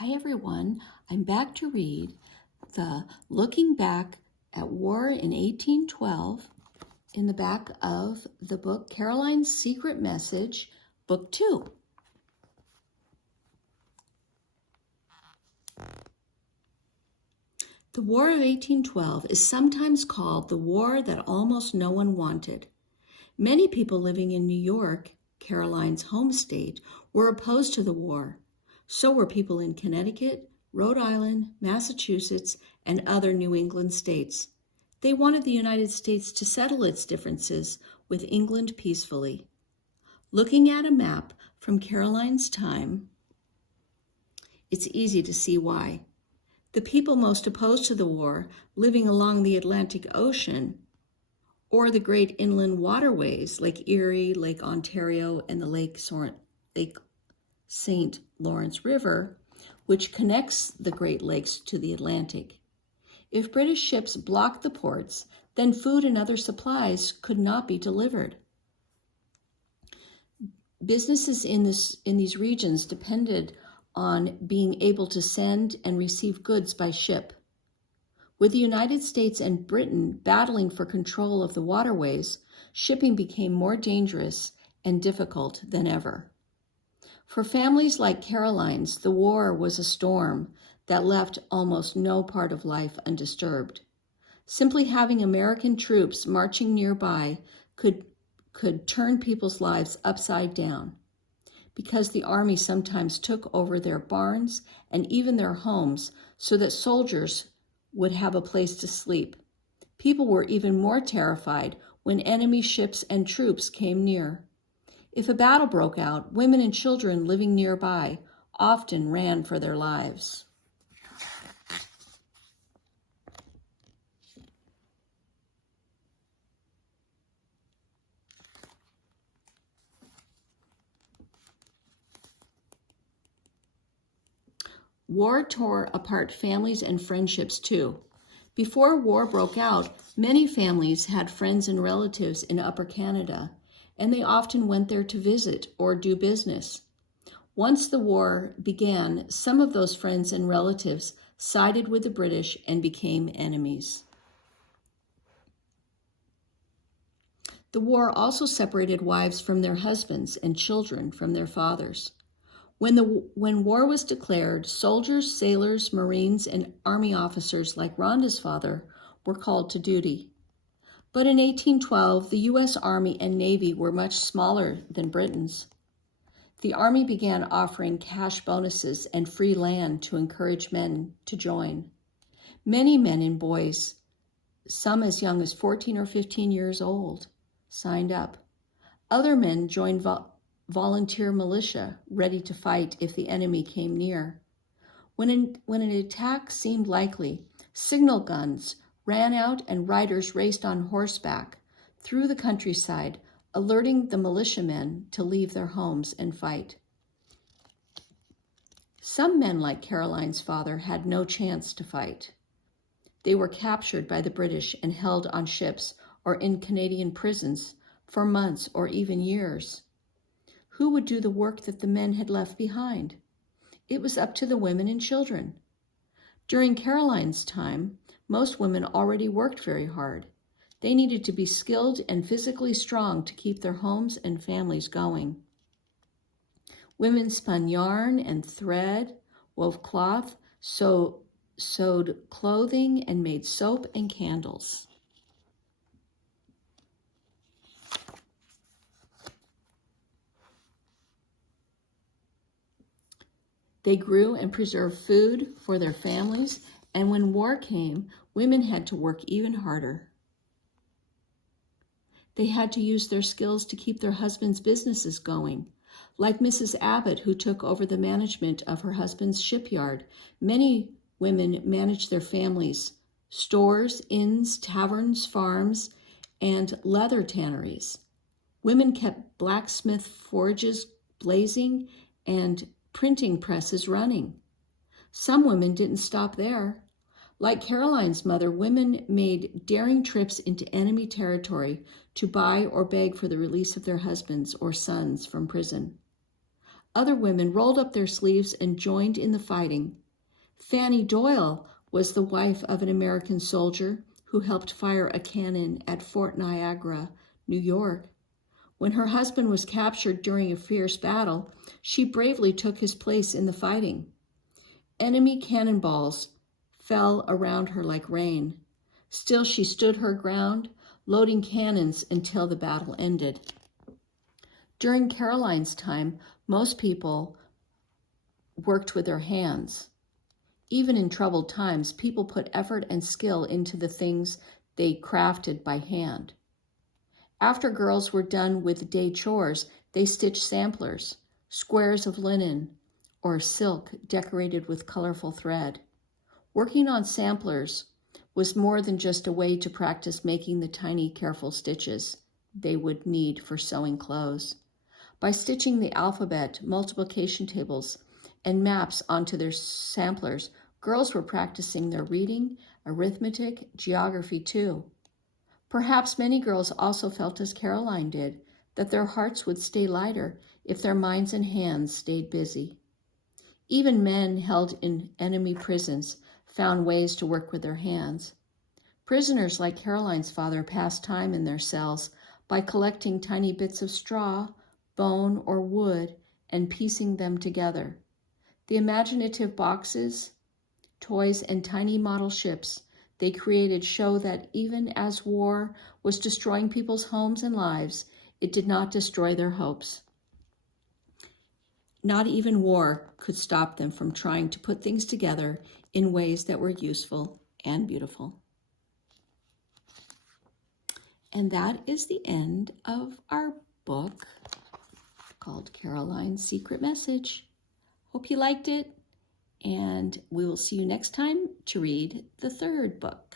Hi everyone, I'm back to read the Looking Back at War in 1812 in the back of the book Caroline's Secret Message, Book 2. The War of 1812 is sometimes called the war that almost no one wanted. Many people living in New York, Caroline's home state, were opposed to the war. So were people in Connecticut, Rhode Island, Massachusetts, and other New England states. They wanted the United States to settle its differences with England peacefully. Looking at a map from Caroline's time, it's easy to see why. The people most opposed to the war, living along the Atlantic Ocean, or the great inland waterways, Lake Erie, Lake Ontario, and the Lake St. Lawrence River, which connects the Great Lakes to the Atlantic. If British ships blocked the ports, then food and other supplies could not be delivered. Businesses in these regions depended on being able to send and receive goods by ship. With the United States and Britain battling for control of the waterways, shipping became more dangerous and difficult than ever. For families like Caroline's, the war was a storm that left almost no part of life undisturbed. Simply having American troops marching nearby could turn people's lives upside down, because the army sometimes took over their barns and even their homes so that soldiers would have a place to sleep. People were even more terrified when enemy ships and troops came near. If a battle broke out, women and children living nearby often ran for their lives. War tore apart families and friendships too. Before war broke out, many families had friends and relatives in Upper Canada, and they often went there to visit or do business. Once the war began, some of those friends and relatives sided with the British and became enemies. The war also separated wives from their husbands and children from their fathers. When war was declared, soldiers, sailors, Marines, and Army officers like Rhonda's father were called to duty. But in 1812, the U.S. Army and Navy were much smaller than Britain's. The Army began offering cash bonuses and free land to encourage men to join. Many men and boys, some as young as 14 or 15 years old, signed up. Other men joined volunteer militia, ready to fight if the enemy came near. When an attack seemed likely, signal guns ran out and riders raced on horseback through the countryside, alerting the militiamen to leave their homes and fight. Some men, like Caroline's father, had no chance to fight. They were captured by the British and held on ships or in Canadian prisons for months or even years. Who would do the work that the men had left behind? It was up to the women and children. During Caroline's time, most women already worked very hard. They needed to be skilled and physically strong to keep their homes and families going. Women spun yarn and thread, wove cloth, sewed clothing, and made soap and candles. They grew and preserved food for their families, and when war came, women had to work even harder. They had to use their skills to keep their husbands' businesses going. Like Mrs. Abbott, who took over the management of her husband's shipyard, many women managed their families, stores, inns, taverns, farms, and leather tanneries. Women kept blacksmith forges blazing and printing presses running. Some women didn't stop there. Like Caroline's mother, women made daring trips into enemy territory to buy or beg for the release of their husbands or sons from prison. Other women rolled up their sleeves and joined in the fighting. Fanny Doyle was the wife of an American soldier who helped fire a cannon at Fort Niagara, New York. When her husband was captured during a fierce battle, she bravely took his place in the fighting. Enemy cannonballs fell around her like rain. Still she stood her ground, loading cannons until the battle ended. During Caroline's time, most people worked with their hands. Even in troubled times, people put effort and skill into the things they crafted by hand. After girls were done with day chores, they stitched samplers, squares of linen, or silk decorated with colorful thread. Working on samplers was more than just a way to practice making the tiny, careful stitches they would need for sewing clothes. By stitching the alphabet, multiplication tables, and maps onto their samplers, girls were practicing their reading, arithmetic, geography too. Perhaps many girls also felt as Caroline did, that their hearts would stay lighter if their minds and hands stayed busy. Even men held in enemy prisons found ways to work with their hands. Prisoners like Caroline's father passed time in their cells by collecting tiny bits of straw, bone, or wood and piecing them together. The imaginative boxes, toys, and tiny model ships they created show that even as war was destroying people's homes and lives, it did not destroy their hopes. Not even war could stop them from trying to put things together in ways that were useful and beautiful. And that is the end of our book called Caroline's Secret Message. Hope you liked it, and we will see you next time to read the third book.